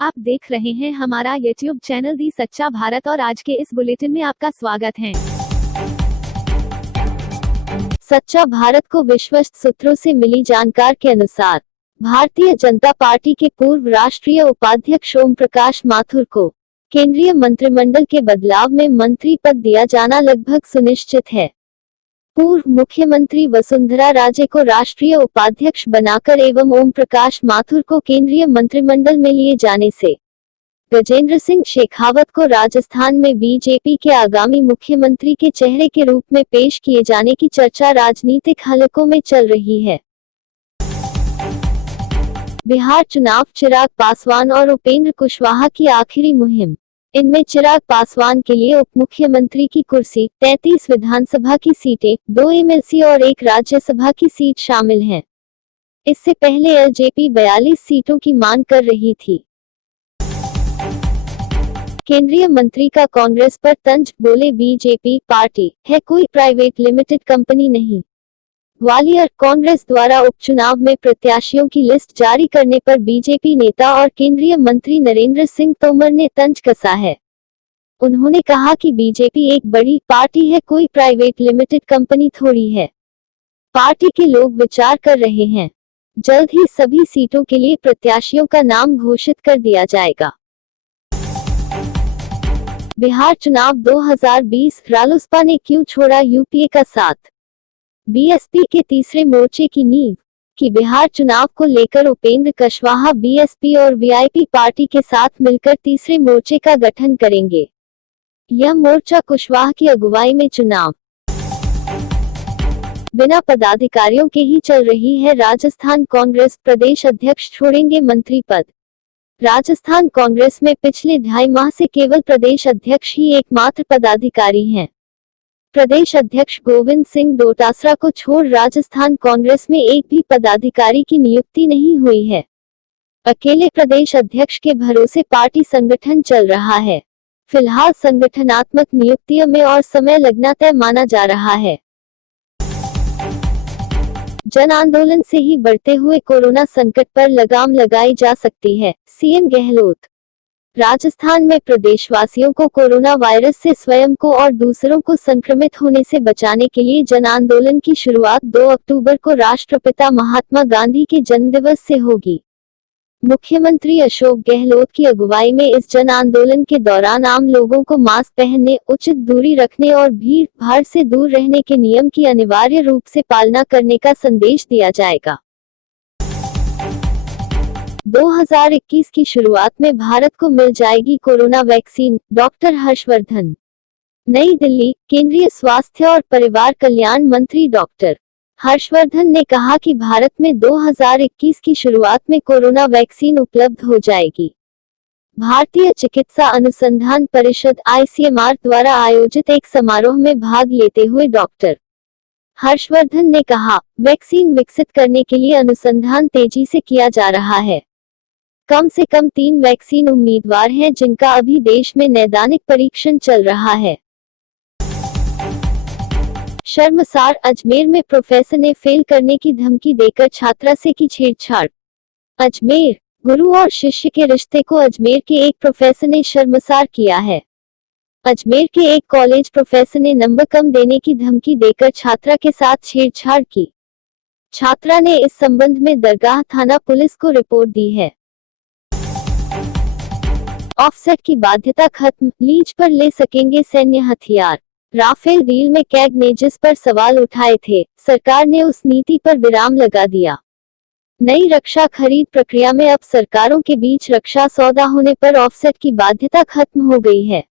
आप देख रहे हैं हमारा YouTube चैनल दी सच्चा भारत और आज के इस बुलेटिन में आपका स्वागत है। सच्चा भारत को विश्वस्त सूत्रों से मिली जानकारी के अनुसार भारतीय जनता पार्टी के पूर्व राष्ट्रीय उपाध्यक्ष ओम प्रकाश माथुर को केंद्रीय मंत्रिमंडल के बदलाव में मंत्री पद दिया जाना लगभग सुनिश्चित है। पूर्व मुख्यमंत्री वसुंधरा राजे को राष्ट्रीय उपाध्यक्ष बनाकर एवं ओम प्रकाश माथुर को केंद्रीय मंत्रिमंडल में लिए जाने से गजेंद्र सिंह शेखावत को राजस्थान में बीजेपी के आगामी मुख्यमंत्री के चेहरे के रूप में पेश किए जाने की चर्चा राजनीतिक हलकों में चल रही है। बिहार चुनाव, चिराग पासवान और उपेंद्र कुशवाहा की आखिरी मुहिम। इनमें चिराग पासवान के लिए उप मुख्यमंत्री की कुर्सी, 33 विधानसभा की सीटें, 2 एमएलसी और 1 राज्यसभा की सीट शामिल हैं। इससे पहले एलजेपी 42 सीटों की मांग कर रही थी। केंद्रीय मंत्री का कांग्रेस पर तंज, बोले बीजेपी पार्टी है कोई प्राइवेट लिमिटेड कंपनी नहीं। ग्वालियर, कांग्रेस द्वारा उपचुनाव में प्रत्याशियों की लिस्ट जारी करने पर बीजेपी नेता और केंद्रीय मंत्री नरेंद्र सिंह तोमर ने तंज कसा है। उन्होंने कहा कि बीजेपी एक बड़ी पार्टी है, कोई प्राइवेट लिमिटेड कंपनी थोड़ी है। पार्टी के लोग विचार कर रहे हैं, जल्द ही सभी सीटों के लिए प्रत्याशियों का नाम घोषित कर दिया जाएगा। बिहार चुनाव 2020, रालोसपा ने क्यों छोड़ा यूपीए का साथ। बीएसपी के तीसरे मोर्चे की नींव कि बिहार चुनाव को लेकर उपेंद्र कुशवाहा बीएसपी और वीआईपी पार्टी के साथ मिलकर तीसरे मोर्चे का गठन करेंगे। यह मोर्चा कुशवाहा की अगुवाई में चुनाव बिना पदाधिकारियों के ही चल रही है। राजस्थान कांग्रेस प्रदेश अध्यक्ष छोड़ेंगे मंत्री पद। राजस्थान कांग्रेस में पिछले 2.5 माह से केवल प्रदेश अध्यक्ष ही एकमात्र पदाधिकारी हैं। प्रदेश अध्यक्ष गोविंद सिंह डोटासरा को छोड़ राजस्थान कांग्रेस में एक भी पदाधिकारी की नियुक्ति नहीं हुई है। अकेले प्रदेश अध्यक्ष के भरोसे पार्टी संगठन चल रहा है। फिलहाल संगठनात्मक नियुक्तियों में और समय लगना तय माना जा रहा है। जन आंदोलन से ही बढ़ते हुए कोरोना संकट पर लगाम लगाई जा सकती है, सीएम गहलोत। राजस्थान में प्रदेशवासियों को कोरोना वायरस से स्वयं को और दूसरों को संक्रमित होने से बचाने के लिए जन आंदोलन की शुरुआत 2 अक्टूबर को राष्ट्रपिता महात्मा गांधी के जन्मदिवस से होगी। मुख्यमंत्री अशोक गहलोत की अगुवाई में इस जन आंदोलन के दौरान आम लोगों को मास्क पहनने, उचित दूरी रखने और भीड़ भाड़ से दूर रहने के नियम की अनिवार्य रूप से पालना करने का संदेश दिया जाएगा। 2021 की शुरुआत में भारत को मिल जाएगी कोरोना वैक्सीन, डॉक्टर हर्षवर्धन। नई दिल्ली, केंद्रीय स्वास्थ्य और परिवार कल्याण मंत्री डॉक्टर हर्षवर्धन ने कहा कि भारत में 2021 की शुरुआत में कोरोना वैक्सीन उपलब्ध हो जाएगी। भारतीय चिकित्सा अनुसंधान परिषद आईसीएमआर द्वारा आयोजित एक समारोह में भाग लेते हुए डॉक्टर हर्षवर्धन ने कहा, वैक्सीन विकसित करने के लिए अनुसंधान तेजी से किया जा रहा है। कम से कम 3 वैक्सीन उम्मीदवार हैं जिनका अभी देश में नैदानिक परीक्षण चल रहा है। शर्मसार, अजमेर में प्रोफेसर ने फेल करने की धमकी देकर छात्रा से की छेड़छाड़। अजमेर, गुरु और शिष्य के रिश्ते को अजमेर के एक प्रोफेसर ने शर्मसार किया है। अजमेर के एक कॉलेज प्रोफेसर ने नंबर कम देने की धमकी देकर छात्रा के साथ छेड़छाड़ की। छात्रा ने इस संबंध में दरगाह थाना पुलिस को रिपोर्ट दी है। ऑफसेट की बाध्यता खत्म, लीज पर ले सकेंगे सैन्य हथियार। राफेल डील में कैगनेजिस पर सवाल उठाए थे, सरकार ने उस नीति पर विराम लगा दिया। नई रक्षा खरीद प्रक्रिया में अब सरकारों के बीच रक्षा सौदा होने पर ऑफसेट की बाध्यता खत्म हो गई है।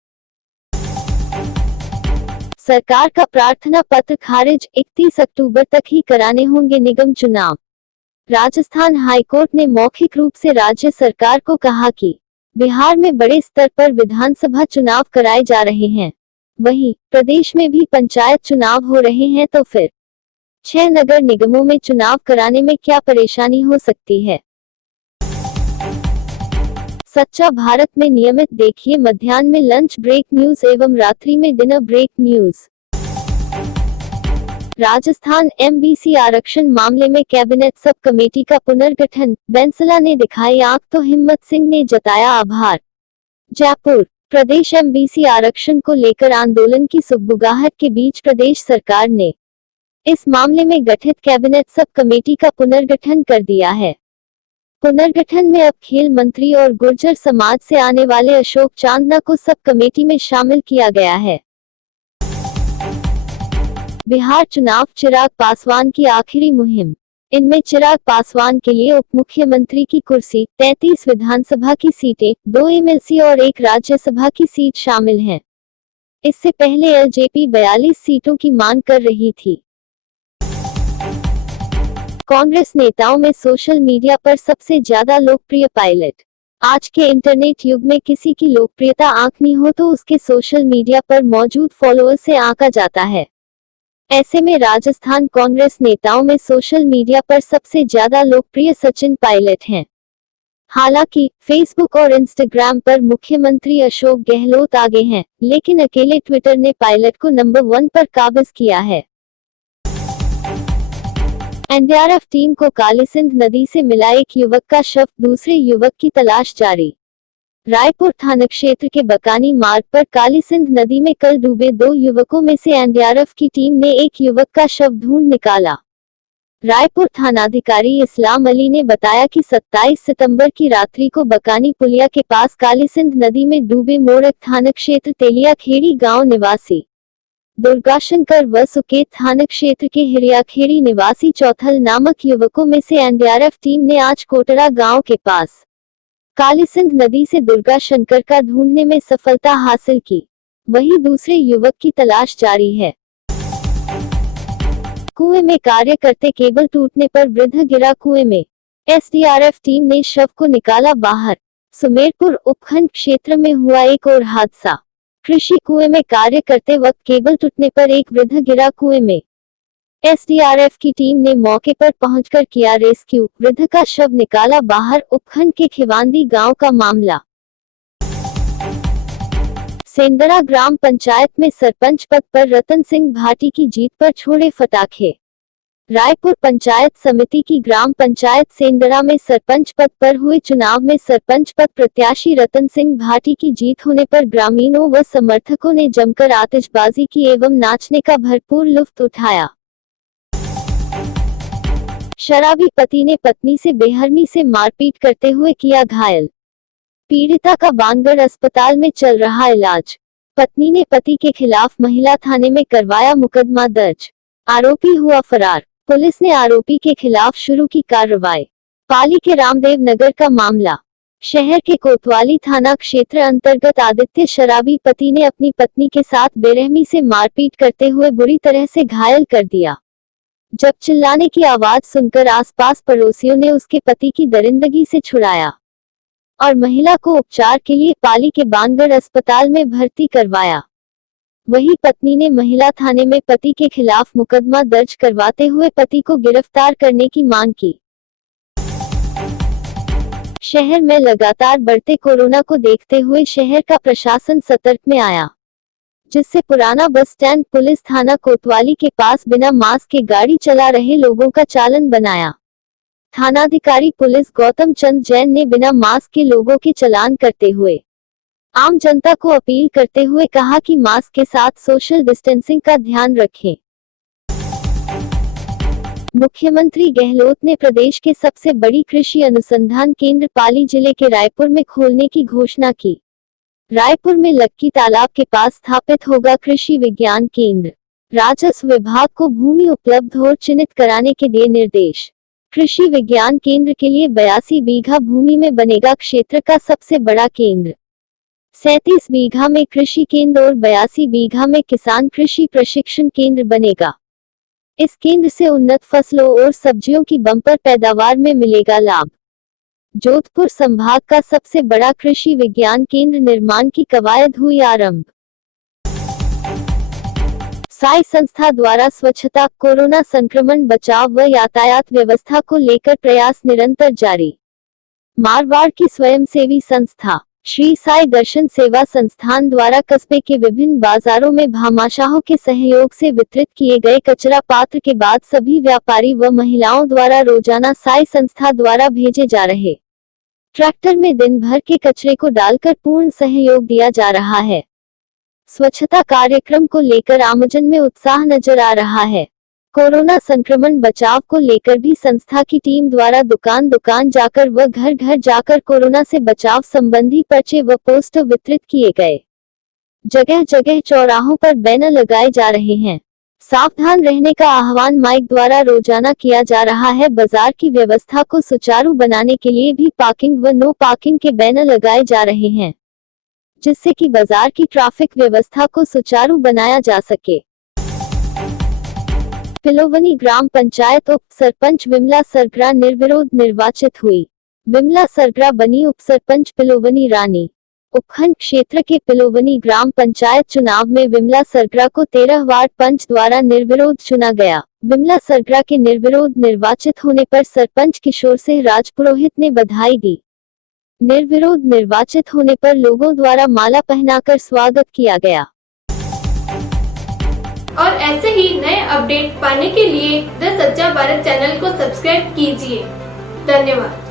सरकार का प्रार्थना पत्र खारिज, 31 अक्टूबर तक ही कराने होंगे निगम चुनाव। राजस्थान हाईकोर्ट ने मौखिक रूप से राज्य सरकार को कहा कि बिहार में बड़े स्तर पर विधानसभा चुनाव कराए जा रहे हैं, वहीं प्रदेश में भी पंचायत चुनाव हो रहे हैं, तो फिर 6 नगर निगमों में चुनाव कराने में क्या परेशानी हो सकती है। सच्चा भारत में नियमित देखिए मध्याह्न में लंच ब्रेक न्यूज एवं रात्रि में dinner break news. Rajasthan MBC आरक्षण मामले में कैबिनेट सब कमेटी का पुनर्गठन, बैंसला ने दिखाई आंख तो हिम्मत सिंह ने जताया आभार। जयपुर, प्रदेश एमबीसी आरक्षण को लेकर आंदोलन की सुगबुगाहट के बीच प्रदेश सरकार ने इस मामले में गठित कैबिनेट सब कमेटी का पुनर्गठन कर दिया है। पुनर्गठन में अब खेल मंत्री और गुर्जर समाज से आने वाले अशोक चांदना को सब कमेटी में शामिल किया गया है। बिहार चुनाव, चिराग पासवान की आखिरी मुहिम। इनमें चिराग पासवान के लिए उप मुख्यमंत्री की कुर्सी, 33 विधानसभा की सीटें, 2 एमएलसी और 1 राज्यसभा की सीट शामिल हैं। इससे पहले एलजेपी 42 सीटों की मांग कर रही थी। कांग्रेस नेताओं में सोशल मीडिया पर सबसे ज्यादा लोकप्रिय पायलट। आज के इंटरनेट युग में किसी की लोकप्रियता आंकनी हो तो उसके सोशल मीडिया पर मौजूद फॉलोअर्स से आंका जाता है। ऐसे में राजस्थान कांग्रेस नेताओं में सोशल मीडिया पर सबसे ज्यादा लोकप्रिय सचिन पायलट हैं। हालांकि फेसबुक और इंस्टाग्राम पर मुख्यमंत्री अशोक गहलोत आगे हैं, लेकिन अकेले ट्विटर ने पायलट को नंबर 1 पर काबिज किया है। एनडीआरएफ टीम को कालीसिंध नदी से मिला एक युवक का शव, दूसरे युवक की तलाश जारी। रायपुर थाना क्षेत्र के बकानी मार्ग पर कालीसिंध नदी में कल डूबे 2 युवकों में से एनडीआरएफ की टीम ने एक युवक का शव ढूंढ निकाला। रायपुर थानाधिकारी इस्लाम अली ने बताया कि 27 सितंबर की रात्रि को बकानी पुलिया के पास कालीसिंध नदी में डूबे मोरक थाना क्षेत्र तेलिया खेड़ी गांव निवासी दुर्गाशंकर व सुकेत थाना क्षेत्र के हिरियाखेड़ी निवासी चौथल नामक युवकों में से एनडीआरएफ टीम ने आज कोटरा गांव के पास कालीसिंध नदी से दुर्गा शंकर का ढूंढने में सफलता हासिल की। वहीं दूसरे युवक की तलाश जारी है। कुएं में कार्य करते केबल टूटने पर वृद्ध गिरा कुएं में, एसडीआरएफ टीम ने शव को निकाला बाहर। सुमेरपुर उपखंड क्षेत्र में हुआ एक और हादसा। कृषि कुएं में कार्य करते वक्त केबल टूटने पर एक वृद्ध गिरा कुएं में। एसडीआरएफ की टीम ने मौके पर पहुंचकर किया रेस्क्यू, वृद्ध का शव निकाला बाहर। उपखंड के खिवांदी गांव का मामला। सेंदरा ग्राम पंचायत में सरपंच पद पर रतन सिंह भाटी की जीत पर छोड़े फटाखे। रायपुर पंचायत समिति की ग्राम पंचायत सेंदरा में सरपंच पद पर हुए चुनाव में सरपंच पद प्रत्याशी रतन सिंह भाटी की जीत होने पर ग्रामीणों व समर्थकों ने जमकर आतिशबाजी की एवं नाचने का भरपूर लुत्फ उठाया। शराबी पति ने पत्नी से बेरहमी से मारपीट करते हुए किया घायल। पीड़िता का बानगढ़ अस्पताल में चल रहा इलाज। पत्नी ने पति के खिलाफ महिला थाने में करवाया मुकदमा दर्ज। आरोपी हुआ फरार। पुलिस ने आरोपी के खिलाफ शुरू की कार्रवाई। पाली के रामदेव नगर का मामला। शहर के कोतवाली थाना क्षेत्र अंतर्गत आदित्य शराबी पति ने अपनी पत्नी के साथ बेरहमी से मारपीट करते हुए बुरी तरह से घायल कर दिया। जब चिल्लाने की आवाज सुनकर आसपास पड़ोसियों ने उसके पति की दरिंदगी से छुड़ाया और महिला को उपचार के लिए पाली के बानगढ़ अस्पताल में भर्ती करवाया। वहीं पत्नी ने महिला थाने में पति के खिलाफ मुकदमा दर्ज करवाते हुए पति को गिरफ्तार करने की मांग की। शहर में लगातार बढ़ते कोरोना को देखते हुए शहर का प्रशासन सतर्क में आया, जिससे पुराना बस स्टैंड पुलिस थाना कोतवाली के पास बिना मास्क के गाड़ी चला रहे लोगों का चालान बनाया। थानाधिकारी पुलिस गौतम चंद जैन ने बिना मास्क के लोगों के चालान करते हुए आम जनता को अपील करते हुए कहा कि मास्क के साथ सोशल डिस्टेंसिंग का ध्यान रखें। मुख्यमंत्री गहलोत ने प्रदेश के सबसे बड़ी कृषि अनुसंधान केंद्र पाली जिले के रायपुर में खोलने की घोषणा की। रायपुर में लक्की तालाब के पास स्थापित होगा कृषि विज्ञान केंद्र। राजस्व विभाग को भूमि उपलब्ध और चिन्हित कराने के दिए निर्देश। कृषि विज्ञान केंद्र के लिए 82 बीघा भूमि में बनेगा क्षेत्र का सबसे बड़ा केंद्र। 37 बीघा में कृषि केंद्र और 82 बीघा में किसान कृषि प्रशिक्षण केंद्र बनेगा। इस केंद्र से उन्नत फसलों और सब्जियों की बम्पर पैदावार में मिलेगा लाभ। जोधपुर संभाग का सबसे बड़ा कृषि विज्ञान केंद्र निर्माण की कवायद हुई आरंभ। साई संस्था द्वारा स्वच्छता, कोरोना संक्रमण बचाव व यातायात व्यवस्था को लेकर प्रयास निरंतर जारी। मारवाड़ की स्वयंसेवी संस्था श्री साई दर्शन सेवा संस्थान द्वारा कस्बे के विभिन्न बाजारों में भामाशाहों के सहयोग से वितरित किए गए कचरा पात्र के बाद सभी व्यापारी व महिलाओं द्वारा रोजाना साई संस्था द्वारा भेजे जा रहे ट्रैक्टर में दिन भर के कचरे को डालकर पूर्ण सहयोग दिया जा रहा है। स्वच्छता कार्यक्रम को लेकर आमजन में उत्साह नजर आ रहा है। कोरोना संक्रमण बचाव को लेकर भी संस्था की टीम द्वारा दुकान दुकान जाकर व घर घर जाकर कोरोना से बचाव संबंधी पर्चे व पोस्टर वितरित किए गए। जगह जगह चौराहों पर बैनर लगाए जा रहे हैं। सावधान रहने का आह्वान माइक द्वारा रोजाना किया जा रहा है। बाजार की व्यवस्था को सुचारू बनाने के लिए भी पार्किंग व नो पार्किंग के बैनर लगाए जा रहे हैं, जिससे कि बाजार की ट्रैफिक व्यवस्था को सुचारू बनाया जा सके। पिलोवनी ग्राम पंचायत उप सरपंच विमला सरगरा निर्विरोध निर्वाचित हुई। विमला सरगरा बनी उप सरपंच पिलोवनी रानी। उपखंड क्षेत्र के पिलोवनी ग्राम पंचायत चुनाव में विमला सरगरा को 13 वार्ड पंच द्वारा निर्विरोध चुना गया। विमला सरगरा के निर्विरोध निर्वाचित होने पर सरपंच किशोर सिंह राजपुरोहित ने बधाई दी। निर्विरोध निर्वाचित होने पर लोगों द्वारा माला पहनाकर स्वागत किया गया। और ऐसे ही नए अपडेट पाने के लिए द सच्चा भारत चैनल को सब्सक्राइब कीजिए। धन्यवाद।